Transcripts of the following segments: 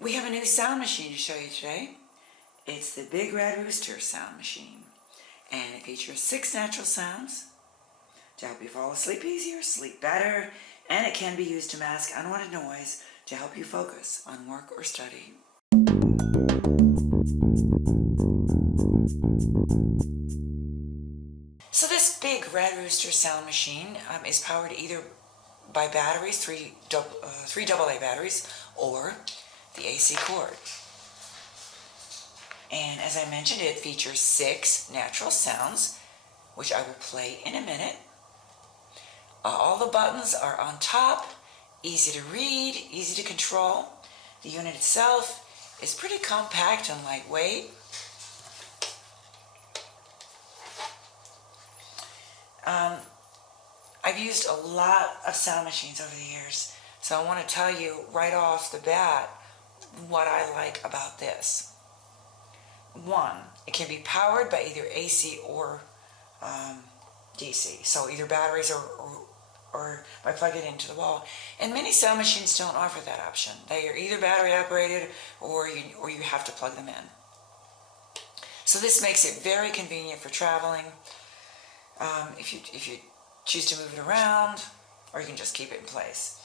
We have a new sound machine to show you today. It's the Big Red Rooster sound machine, and it features 6 natural sounds to help you fall asleep easier, sleep better, and it can be used to mask unwanted noise to help you focus on work or study. So this Big Red Rooster sound machine is powered either by batteries, three AA batteries, or the AC cord. And as I mentioned, it features 6 natural sounds, which I will play in a minute. All the buttons are on top, easy to read, easy to control. The unit itself is pretty compact and lightweight. I've used a lot of sound machines over the years, so I want to tell you right off the bat what I like about this. 1, it can be powered by either AC or DC, so either batteries or by plugging it into the wall. And many sound machines don't offer that option. They are either battery operated or you have to plug them in. So this makes it very convenient for traveling. If you choose to move it around, or you can just keep it in place.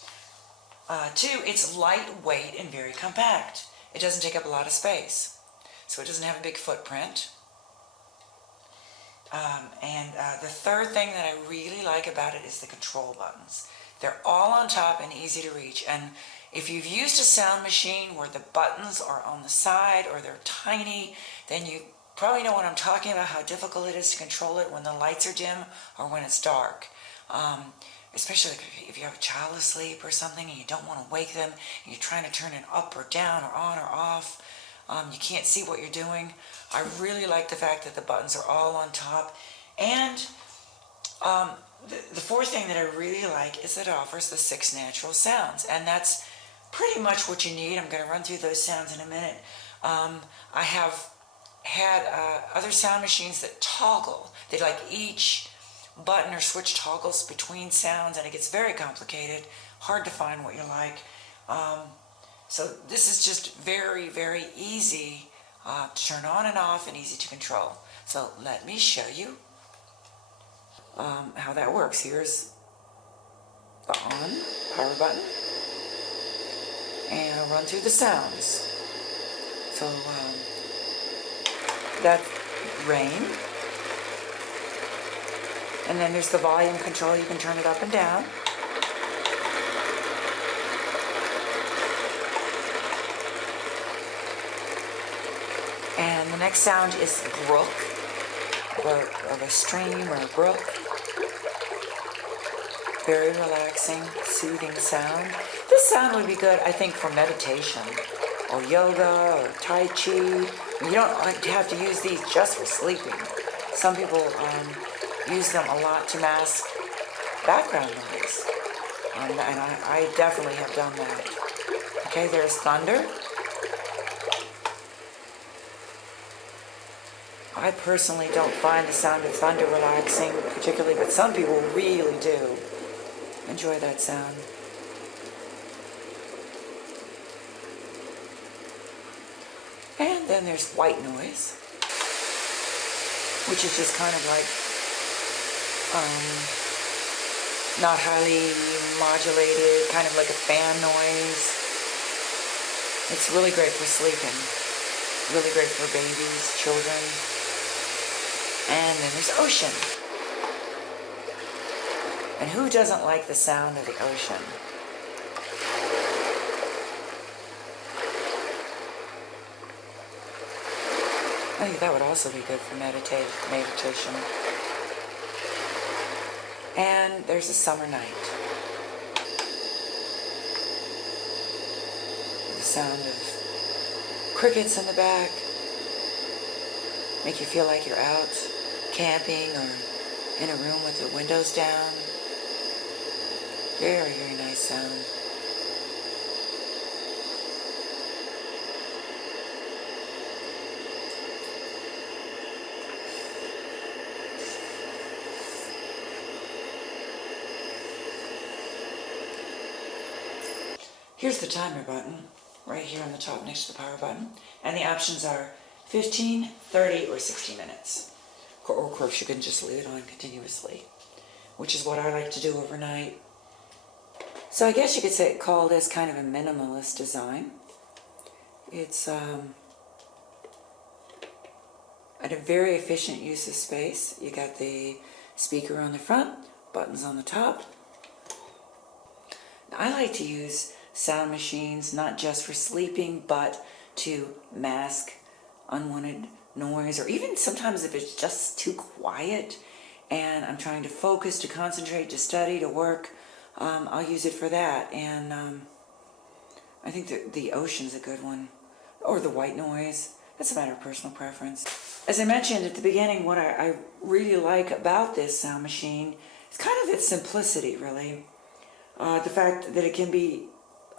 2, it's lightweight and very compact. It doesn't take up a lot of space, so it doesn't have a big footprint. The third thing that I really like about it is the control buttons. They're all on top and easy to reach. And if you've used a sound machine where the buttons are on the side or they're tiny, then you probably know what I'm talking about, how difficult it is to control it when the lights are dim or when it's dark. Especially if you have a child asleep or something and you don't want to wake them and you're trying to turn it up or down or on or off. You can't see what you're doing. I really like the fact that the buttons are all on top. And the fourth thing that I really like is that it offers the 6 natural sounds. And that's pretty much what you need. I'm going to run through those sounds in a minute. I have had other sound machines that toggle. They like each button or switch toggles between sounds, and it gets very complicated, hard to find what you like. So this is just very, very easy to turn on and off and easy to control. So let me show you how that works. Here's the on power button, and I'll run through the sounds. So that's rain. And then there's the volume control. You can turn it up and down. And the next sound is brook, of a stream or a brook. Very relaxing, soothing sound. This sound would be good, I think, for meditation or yoga or Tai Chi. You don't have to use these just for sleeping. Some people use them a lot to mask background noise. And I definitely have done that. Okay, there's thunder. I personally don't find the sound of thunder relaxing, particularly, but some people really do enjoy that sound. And then there's white noise, which is just kind of like not highly modulated, kind of like a fan noise. It's really great for sleeping, really great for babies, children. And then there's ocean. And who doesn't like the sound of the ocean? I think that would also be good for meditation. And there's a summer night. The sound of crickets in the back make you feel like you're out camping or in a room with the windows down. Very, very nice sound. Here's the timer button. right here on the top next to the power button. And the options are 15, 30, or 60 minutes. Or of course you can just leave it on continuously, which is what I like to do overnight. So I guess you could say call this kind of a minimalist design. It's at a very efficient use of space. You got the speaker on the front, buttons on the top. Now, I like to use sound machines not just for sleeping, but to mask unwanted noise, or even sometimes if it's just too quiet and I'm trying to focus, to concentrate, to study, to work, I'll use it for that. And I think the ocean's a good one, or the white noise. That's a matter of personal preference. As I mentioned at the beginning, what I really like about this sound machine is kind of its simplicity, really. The fact that it can be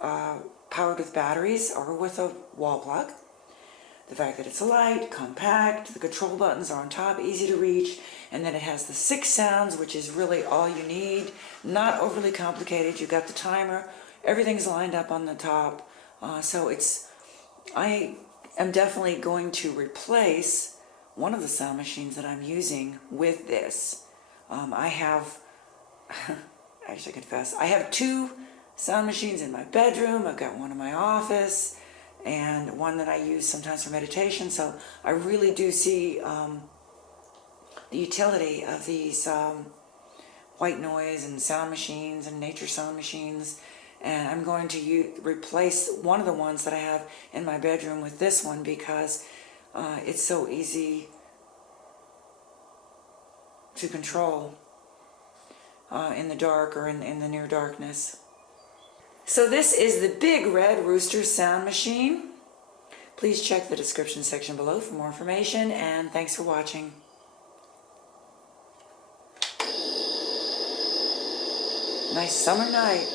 powered with batteries or with a wall plug. The fact that it's light, compact, the control buttons are on top, easy to reach, and then it has the 6 sounds, which is really all you need. Not overly complicated. You've got the timer. Everything's lined up on the top. So I am definitely going to replace one of the sound machines that I'm using with this. I have, actually confess, I have 2 sound machines in my bedroom. I've got one in my office, and one that I use sometimes for meditation. So I really do see the utility of these white noise and sound machines and nature sound machines. And I'm going to replace one of the ones that I have in my bedroom with this one because it's so easy to control in the dark or in the near darkness. So this is the Big Red Rooster sound machine. Please check the description section below for more information, and thanks for watching. Nice summer night.